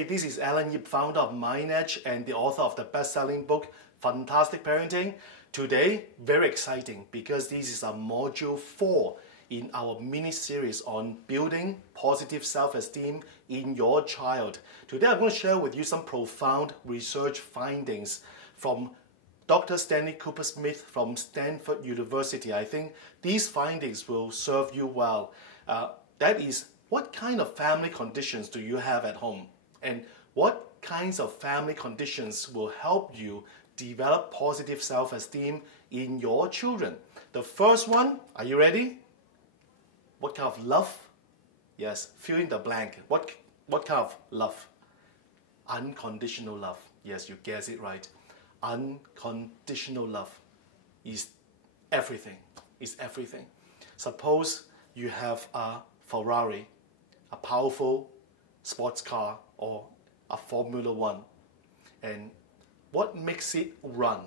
Hey, this is Alan Yip, founder of MindEdge and the author of the best-selling book, FUNtastic Parenting. Today, very exciting because this is a module 4 in our mini-series on building positive self-esteem in your child. Today, I'm going to share with you some profound research findings from Dr. Stanley Cooper-Smith from Stanford University. I think these findings will serve you well. That is, what kind of family conditions do you have at home? And what kinds of family conditions will help you develop positive self-esteem in your children? The first one, are you ready? What kind of love? Yes, fill in the blank. What kind of love? Unconditional love. Yes, you guessed it right. Unconditional love is everything. It's everything. Suppose you have a Ferrari, a powerful sports car, or a Formula One. And what makes it run?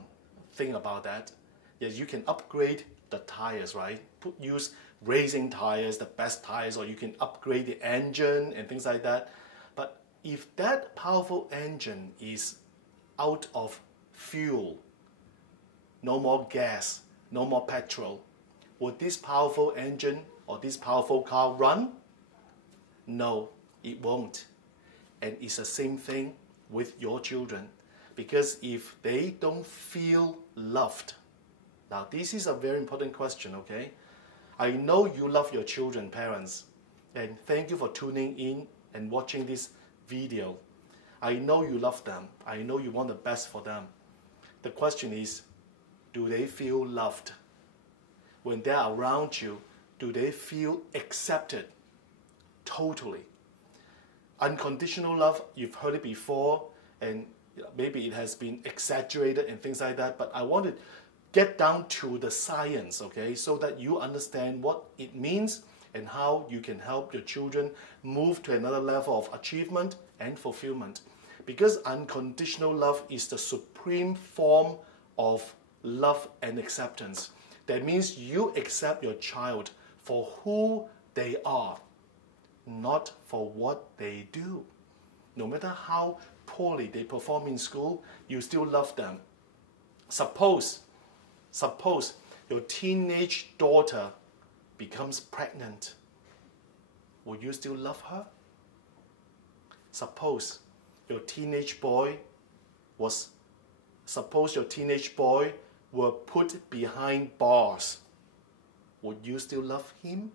Think about that. Yes, you can upgrade the tires, right? Use racing tires, the best tires, or you can upgrade the engine and things like that. But if that powerful engine is out of fuel, no more gas, no more petrol, would this powerful engine or this powerful car run? No, it won't. And it's the same thing with your children. Because if they don't feel loved, now this is a very important question, okay? I know you love your children, parents, and thank you for tuning in and watching this video. I know you love them. I know you want the best for them. The question is, do they feel loved? When they're around you, do they feel accepted? Totally. Unconditional love, you've heard it before, and maybe it has been exaggerated and things like that, but I want to get down to the science, okay, so that you understand what it means and how you can help your children move to another level of achievement and fulfillment. Because unconditional love is the supreme form of love and acceptance. That means you accept your child for who they are, not for what they do. No matter how poorly they perform in school, you still love them. Suppose your teenage daughter becomes pregnant. Will you still love her? Suppose your teenage boy were put behind bars. Would you still love him?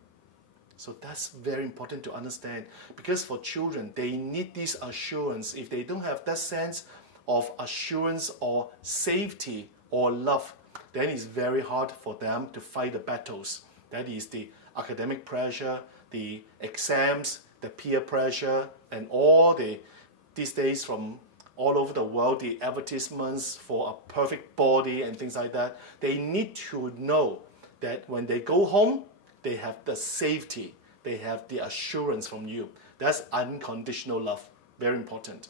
So that's very important to understand, because for children, they need this assurance. If they don't have that sense of assurance or safety or love, then it's very hard for them to fight the battles. That is the academic pressure, the exams, the peer pressure, and these days from all over the world, the advertisements for a perfect body and things like that. They need to know that when they go home, they have the safety, they have the assurance from you. That's unconditional love, very important.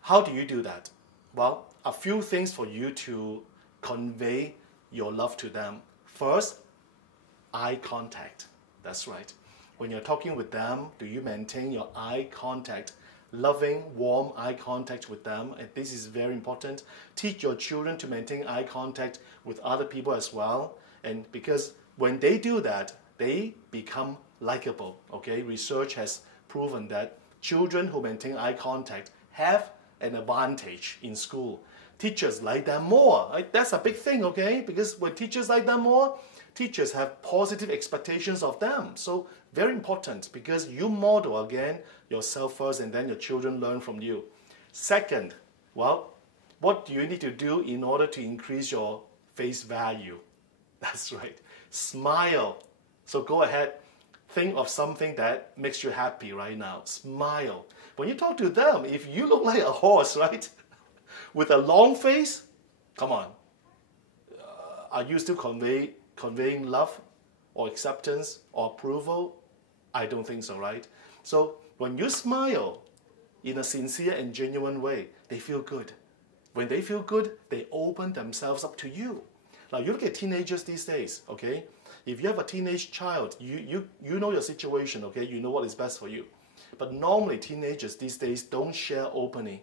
How do you do that? Well, a few things for you to convey your love to them. First, eye contact. That's right. When you're talking with them, do you maintain your eye contact? Loving, warm eye contact with them, and this is very important. Teach your children to maintain eye contact with other people as well, and because when they do that, they become likable, okay? Research has proven that children who maintain eye contact have an advantage in school. Teachers like them more. That's a big thing, okay? Because when teachers like them more, teachers have positive expectations of them. So very important, because you model, again, yourself first, and then your children learn from you. Second, well, what do you need to do in order to increase your face value? That's right. Smile. So go ahead. Think of something that makes you happy right now. Smile. When you talk to them, if you look like a horse, right? With a long face, come on. Are you still conveying love or acceptance or approval? I don't think so, right? So when you smile in a sincere and genuine way, they feel good. When they feel good, they open themselves up to you. Now you look at teenagers these days, okay? If you have a teenage child, you know your situation, okay? You know what is best for you. But normally teenagers these days don't share openly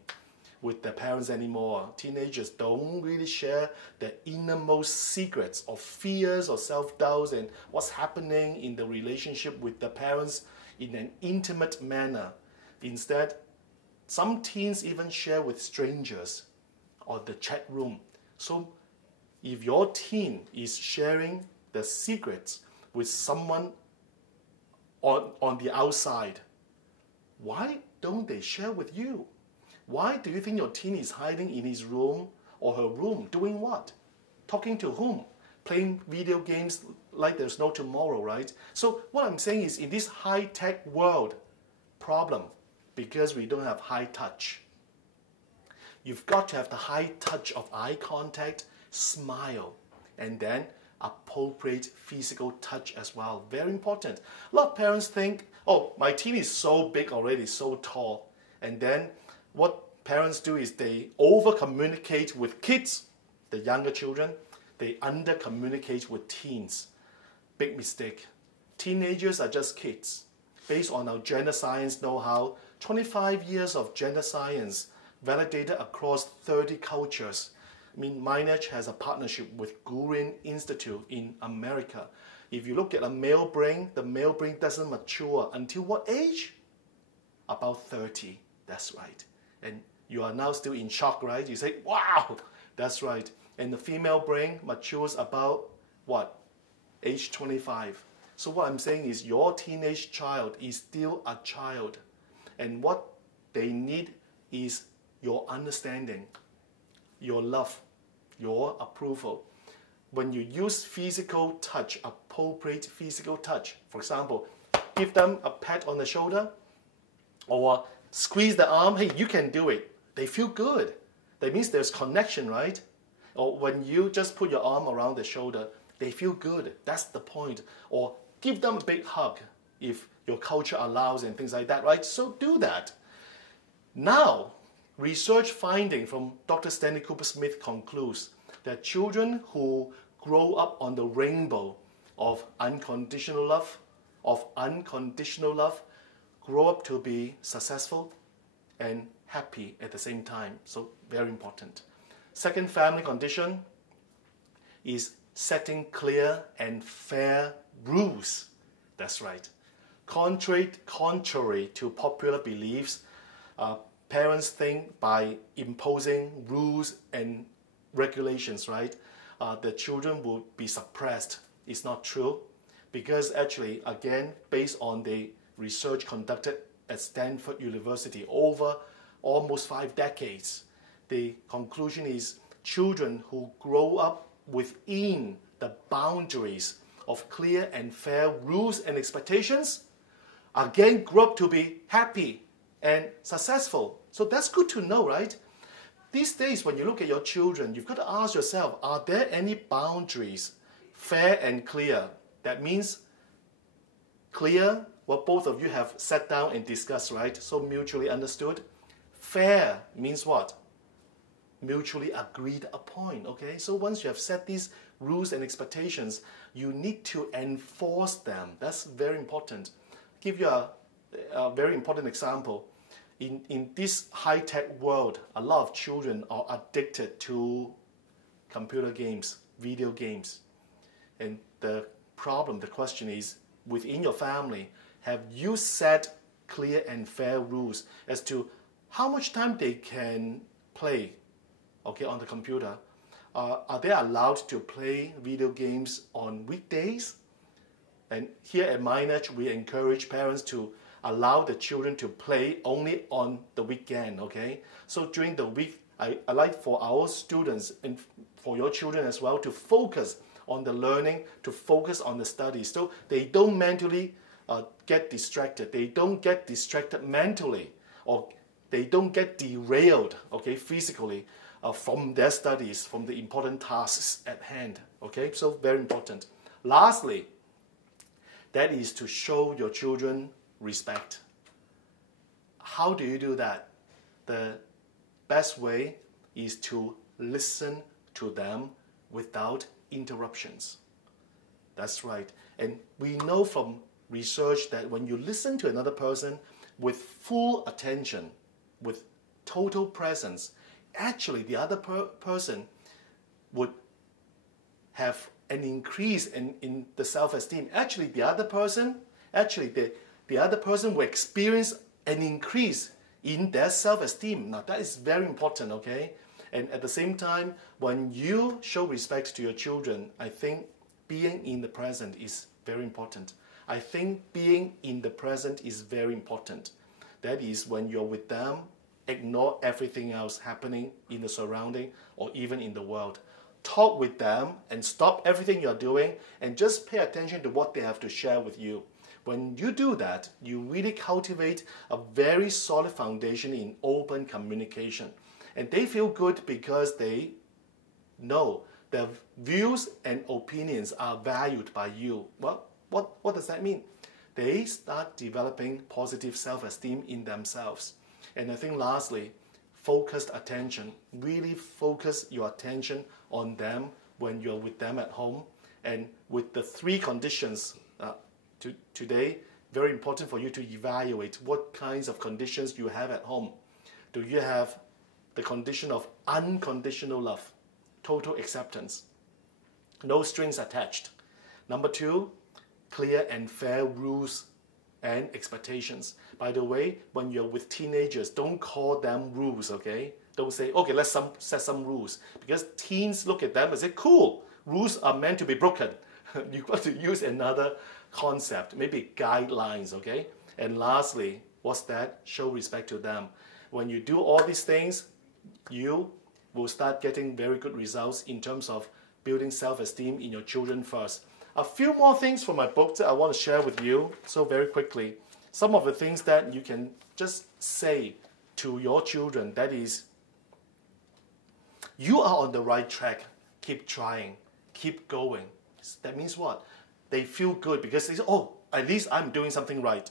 with their parents anymore. Teenagers don't really share their innermost secrets or fears or self-doubts and what's happening in the relationship with their parents in an intimate manner. Instead, some teens even share with strangers or the chat room. So if your teen is sharing the secrets with someone on the outside, why don't they share with you? Why do you think your teen is hiding in his room or her room? Doing what? Talking to whom? Playing video games like there's no tomorrow, right? So what I'm saying is, in this high-tech world, problem, because we don't have high touch. You've got to have the high touch of eye contact, smile, and then appropriate physical touch as well. Very important. A lot of parents think, oh, my teen is so big already, so tall. And then what parents do is they over-communicate with kids, the younger children. They under-communicate with teens. Big mistake. Teenagers are just kids. Based on our gender science know-how, 25 years of gender science validated across 30 cultures. I mean, Minech has a partnership with Gurien Institute in America. If you look at a male brain, the male brain doesn't mature until what age? About 30. That's right. And you are now still in shock, right? You say, wow, that's right. And the female brain matures about what? Age 25. So what I'm saying is, your teenage child is still a child. And what they need is your understanding, your love, your approval. When you use physical touch, appropriate physical touch, for example, give them a pat on the shoulder or squeeze the arm, hey, you can do it. They feel good. That means there's connection, right? Or when you just put your arm around the shoulder, they feel good. That's the point. Or give them a big hug if your culture allows and things like that, right? So do that. Now, research finding from Dr. Stanley Cooper Smith concludes that children who grow up on the rainbow of unconditional love, grow up to be successful and happy at the same time. So very important. Second family condition is setting clear and fair rules. That's right. Contrary to popular beliefs, parents think by imposing rules and regulations, right, the children will be suppressed. It's not true, because actually, again, based on the research conducted at Stanford University over almost 5 decades, the conclusion is children who grow up within the boundaries of clear and fair rules and expectations, again, grow up to be happy and successful. So that's good to know, right? These days, when you look at your children, you've got to ask yourself, are there any boundaries, fair and clear? That means clear, what both of you have sat down and discussed, right? So mutually understood. Fair means what? Mutually agreed upon, okay? So once you have set these rules and expectations, you need to enforce them. That's very important. Give you a very important example. In this high-tech world, a lot of children are addicted to computer games, video games. And the question is, within your family, have you set clear and fair rules as to how much time they can play, okay, on the computer? Are they allowed to play video games on weekdays? And here at Minech, we encourage parents to allow the children to play only on the weekend, okay? So during the week, I like for our students and for your children as well to focus on the learning, to focus on the studies. So they don't mentally get distracted. They don't get distracted mentally, or they don't get derailed, okay, physically from their studies, from the important tasks at hand, okay? So very important. Lastly, that is to show your children respect. How do you do that? The best way is to listen to them without interruptions. That's right. And we know from research that when you listen to another person, with full attention, with total presence, actually the other person would have an increase in the self-esteem. Actually, the other person will experience an increase in their self-esteem. Now, that is very important, okay? And at the same time, when you show respect to your children, I think being in the present is very important. I think being in the present is very important. That is, when you're with them, ignore everything else happening in the surrounding or even in the world. Talk with them and stop everything you're doing and just pay attention to what they have to share with you. When you do that, you really cultivate a very solid foundation in open communication. And they feel good because they know their views and opinions are valued by you. Well, what does that mean? They start developing positive self-esteem in themselves. And I think lastly, focused attention. Really focus your attention on them when you're with them at home. And with the 3 conditions today, very important for you to evaluate what kinds of conditions you have at home. Do you have the condition of unconditional love, total acceptance, no strings attached? Number 2, clear and fair rules and expectations. By the way, when you're with teenagers, don't call them rules, okay? Don't say, okay, let's set some rules. Because teens look at them and say, cool, rules are meant to be broken. You've got to use another concept, maybe guidelines, okay? And lastly, what's that? Show respect to them. When you do all these things, you will start getting very good results in terms of building self-esteem in your children first. A few more things from my book that I want to share with you. So very quickly, some of the things that you can just say to your children, that is, you are on the right track. Keep trying. Keep going. That means what? They feel good because they say, oh, at least I'm doing something right.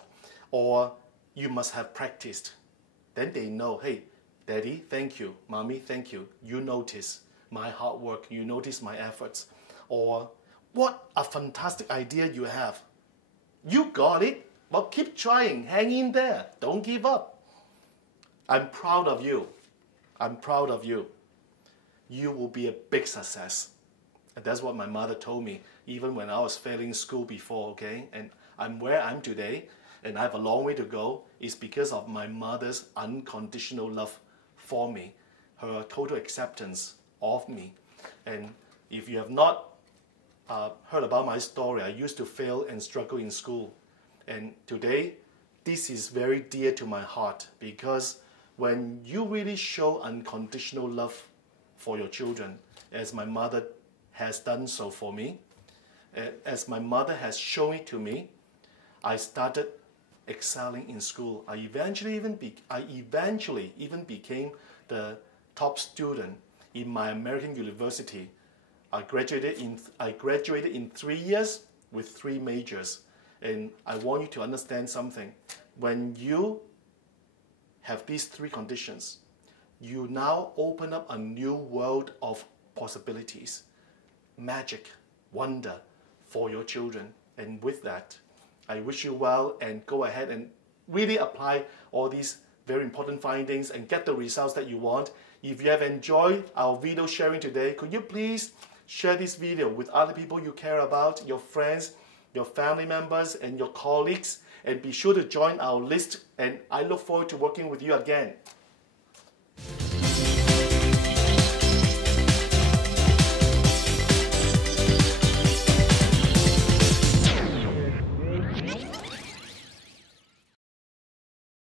Or you must have practiced. Then they know, hey, Daddy, thank you. Mommy, thank you. You notice my hard work. You notice my efforts. Or, what a fantastic idea you have. You got it. Well, keep trying. Hang in there. Don't give up. I'm proud of you. I'm proud of you. You will be a big success. And that's what my mother told me, even when I was failing school before, okay? And I'm where I'm today, and I have a long way to go. It's because of my mother's unconditional love for me, her total acceptance of me. And if you have not heard about my story, I used to fail and struggle in school. And today, this is very dear to my heart, because when you really show unconditional love for your children, as my mother has done so for me, as my mother has shown it to me, I started excelling in school. I eventually even became the top student in my American university. I graduated in 3 years with 3 majors. And I want you to understand something. When you have these 3 conditions, you now open up a new world of possibilities, magic, wonder for your children. And with that, I wish you well, and go ahead and really apply all these very important findings and get the results that you want. If you have enjoyed our video sharing today, could you please share this video with other people you care about, your friends, your family members, and your colleagues, and be sure to join our list, and I look forward to working with you again.